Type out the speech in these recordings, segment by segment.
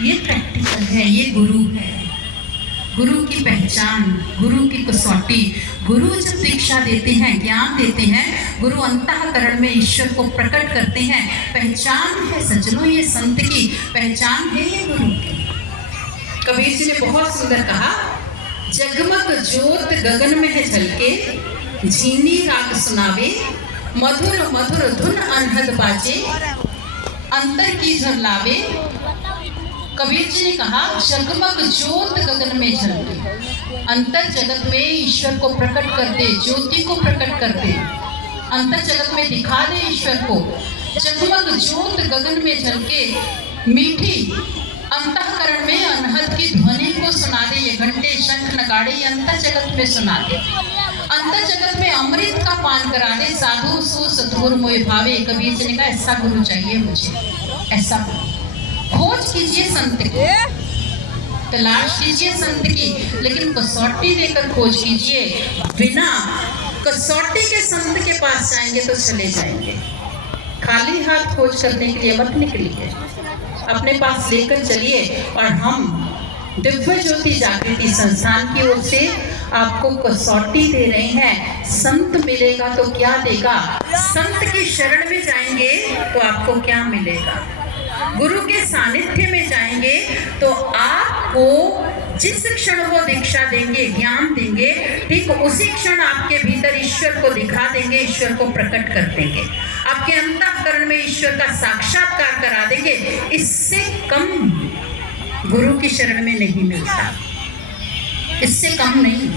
ये प्रैक्टिकल है, ये गुरु है। गुरु की पहचान, गुरु की कसौटी। गुरु जब दीक्षा देते हैं, ज्ञान देते हैं, गुरु अंतःकरण में ईश्वर को प्रकट करते हैं। पहचान है सज्जनों, ये संत की पहचान है, ये गुरु की। कबीर जी ने बहुत सुंदर कहा, जगमग ज्योत गगन में है झलके, झीनी राग सुनावे, मधुर मधुर धुन अनहद बाजे, अंतर की झरलावे। कबीर जी ने कहा, जगमग ज्योत गगन में झलके, अंतर जगत में ईश्वर को प्रकट कर दे, ज्योति को प्रकट कर दे, अंतर जगत में दिखा दे ईश्वर को। जगमग ज्योत गगन में झलके, मीठी अंतःकरण में अनहद की ध्वनि को सुना दे, ये घंटे शंख नगाड़े ये अंतर जगत में सुना दे, अंतर जगत में अमृत का पान करा दे, साधु सु सतगुरु मोहि भावे। कबीर जी ने कहा, ऐसा गुरु चाहिए मुझे, ऐसा। खोज कीजिए संत की, तलाश कीजिए संत की, लेकिन कसौटी देकर खोज कीजिए। बिना कसौटी के संत के पास जाएंगे तो चले जाएंगे। खाली हाथ खोज करने के लिए मत निकलिए, अपने पास लेकर चलिए। और हम दिव्य ज्योति जागृति संस्थान की ओर से आपको कसौटी दे रहे हैं। संत मिलेगा तो क्या देगा, संत की शरण में जाएंगे तो आपको क्या मिलेगा, गुरु के सानिध्य में जाएंगे तो आपको जिस क्षण वो दीक्षा देंगे, ज्ञान देंगे, ठीक उसी क्षण आपके भीतर ईश्वर को दिखा देंगे, ईश्वर को प्रकट कर देंगे, आपके अंतःकरण में ईश्वर का साक्षात्कार करा देंगे। इससे कम गुरु की शरण में नहीं मिलता, इससे कम नहीं,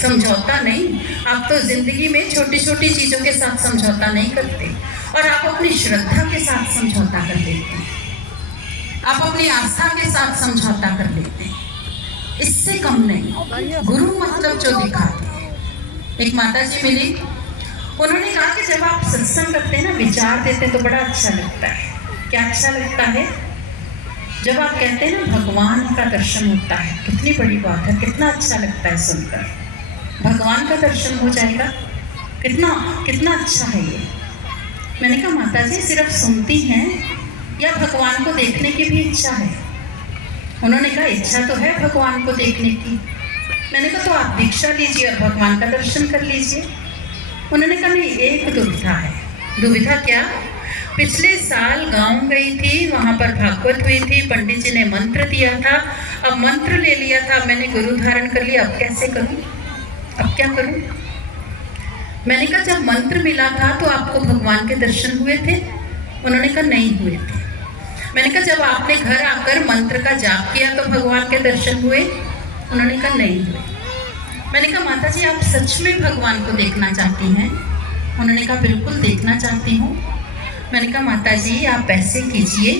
समझौता नहीं। आप तो जिंदगी में छोटी छोटी चीजों के साथ समझौता नहीं करते, और आप अपनी श्रद्धा के साथ समझौता कर लेते हैं, आप अपनी आस्था के साथ समझौता कर लेते हैं, इससे कम नहीं। गुरु मतलब जो दिखाते हैं। एक माता जी मिली, उन्होंने कहा कि जब आप सत्संग करते हैं ना, विचार देते हैं तो बड़ा अच्छा लगता है। क्या अच्छा लगता है? जब आप कहते हैं ना भगवान का दर्शन होता है, कितनी बड़ी बात है, कितना अच्छा लगता है सुनकर। भगवान का दर्शन हो जाएगा, कितना कितना अच्छा है ये। मैंने कहा, माता जी सिर्फ सुनती हैं या भगवान को देखने की भी इच्छा है? उन्होंने कहा, इच्छा तो है भगवान को देखने की। मैंने कहा, तो आप दीक्षा लीजिए और भगवान का दर्शन कर लीजिए। उन्होंने कहा, नहीं, एक दुविधा है। दुविधा क्या? पिछले साल गांव गई थी, वहां पर भागवत हुई थी, पंडित जी ने मंत्र दिया था, अब मंत्र ले लिया था, मैंने गुरु धारण कर लिया, अब कैसे करूं, अब क्या करूं? मैंने कहा, जब मंत्र मिला था तो आपको भगवान के दर्शन हुए थे? उन्होंने कहा, नहीं हुए थे। मैंने कहा, जब आपने घर आकर मंत्र का जाप किया तो भगवान के दर्शन हुए? उन्होंने कहा, नहीं हुए। मैंने कहा, माता जी आप सच में भगवान को देखना चाहती हैं? उन्होंने कहा, बिल्कुल देखना चाहती हूँ। मैंने कहा, माता जी आप ऐसे कीजिए,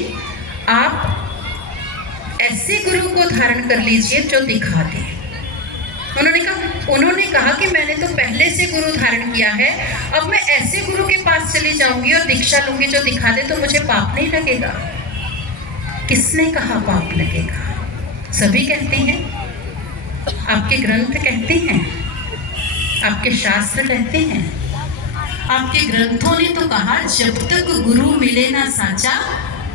आप ऐसे गुरु को धारण कर लीजिए जो दिखा दे। उन्होंने कहा कि मैंने तो पहले से गुरु धारण किया है, अब मैं ऐसे गुरु के पास चली जाऊंगी और दीक्षा लूंगी जो दिखा दे, तो मुझे पाप नहीं लगेगा। किसने कहा पाप लगेगा? सभी कहते हैं, आपके ग्रंथ कहते हैं, आपके शास्त्र कहते हैं, आपके ग्रंथों ने तो कहा, जब तक गुरु मिले ना साचा,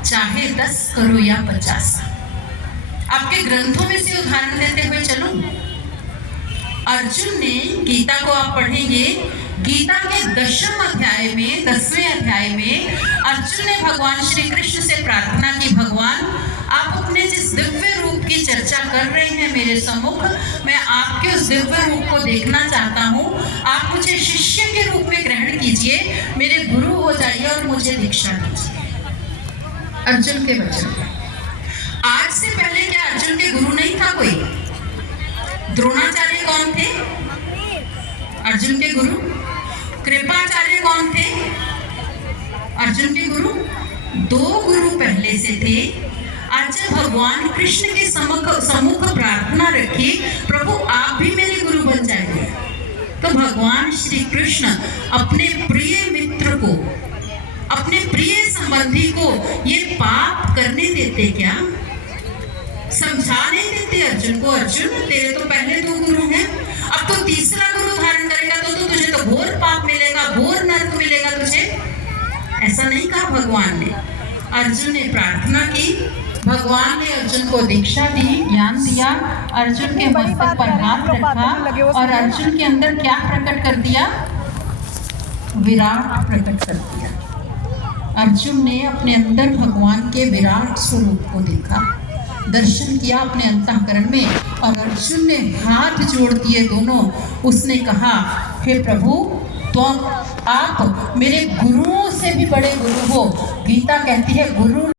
चाहे 10 करो या 50। आपके ग्रंथों में से उदाहरण देते हुए चलूं, अर्जुन ने, गीता को आप पढ़ेंगे, गीता के 10वें अध्याय में अर्जुन ने भगवान श्री कृष्ण से प्रार्थना की, भगवान आप अपने जिस दिव्य रूप की चर्चा कर रहे हैं मेरे सम्मुख, मैं आपके उस दिव्य रूप को देखना चाहता हूँ, आप मुझे शिष्य के रूप में ग्रहण कीजिए, मेरे गुरु हो जाइए और मुझे दीक्षा दीजिए। अर्जुन के वचन। आज से पहले क्या अर्जुन के गुरु नहीं था कोई? द्रोणाचार्य कौन थे? अर्जुन के गुरु। कृपाचार्य कौन थे? अर्जुन के गुरु। 2 गुरु पहले से थे। आज जब भगवान कृष्ण के सम्मुख प्रार्थना रखी, प्रभु आप भी मेरे गुरु बन जाएंगे, तो भगवान श्री कृष्ण अपने प्रिय मित्र को, अपने प्रिय संबंधी को ये पाप करने देते क्या? समझा नहीं देते अर्जुन को, अर्जुन तेरे तो पहले 2 गुरु हैं, अब तो तीसरा गुरु धारण करेगा तो तुझे तो घोर पाप मिलेगा, घोर नरक मिलेगा तुझे। ऐसा नहीं कहा भगवान ने। अर्जुन ने प्रार्थना की, भगवान ने अर्जुन को दीक्षा दी, ज्ञान दिया, अर्जुन के मस्तक पर हाथ रखा और अर्जुन के अंदर क्या प्रकट कर दिया? विराट प्रकट कर दिया। अर्जुन ने अपने अंदर भगवान के विराट स्वरूप को देखा, दर्शन किया अपने अंतःकरण में, और अर्जुन ने हाथ जोड़ दिए दोनों। उसने कहा, हे प्रभु, तो आप मेरे गुरुओं से भी बड़े गुरु हो। गीता कहती है गुरु